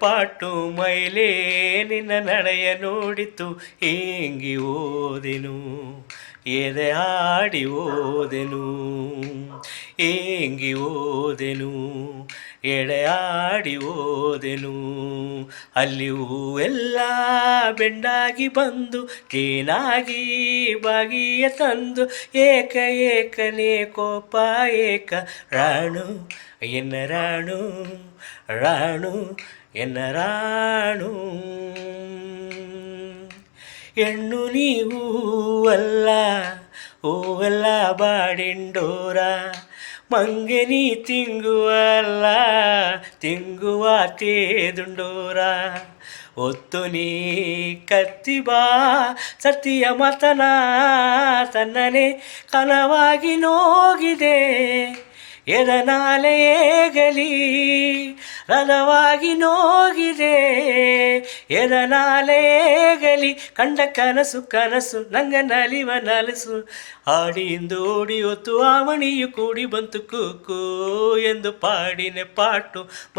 ಪಾಟು ಮೈಲೇ ನಿನ್ನ ನಡೆಯ ನೋಡಿತು ಏಂಗಿ ಓದೆನು ಎದೆ ಹಾಡಿ ಓದೆನು ಏಂಗಿ ಓದೆನು ಎಡೆಯಾಡಿ ಓದೆನು ಅಲ್ಲಿ ಹೂವೆಲ್ಲ ಬೆಂಡಾಗಿ ಬಂದು ತೇನಾಗಿ ಬಾಗಿಯ ತಂದು ಏಕ ಏಕನೇ ಕೋಪ ಏಕ ರಾಣು ಎನ್ನ ರಾಣು ರಾಣು ಎನ್ನ ರಾಣು ಹೆಣ್ಣು ನೀವು ಅಲ್ಲ ಹೂವೆಲ್ಲ ಬಾಡಿಂಡೋರ ಮಂಗೆ ನೀ ತಿಂಗುವಲ್ಲ ತಿಂಗುವ ತೇದುಂಡೋರ ಒತ್ತು ನೀ ಕತ್ತಿ ಬಾ ಸತ್ಯ ಮತನ ತನ್ನನೆ ಕನವಾಗಿ ನೋಗಿದೆ ಎದನಾಲೆಯೇಗಲಿ ರಥವಾಗಿ ನೋಗಿದೆ ಎದನಾಲೆಯೇಗಲಿ ಕಂಡ ಕನಸು ಕನಸು ನಂಗ ನಲಿವ ನಲಸು ಹಾಡಿಯಿಂದ ಓಡಿ ಹೊತ್ತು ಆಮಣಿಯು ಕೂಡಿ ಬಂತು ಕೂಕು ಎಂದು ಪಾಡಿನೆ ಪಾಟು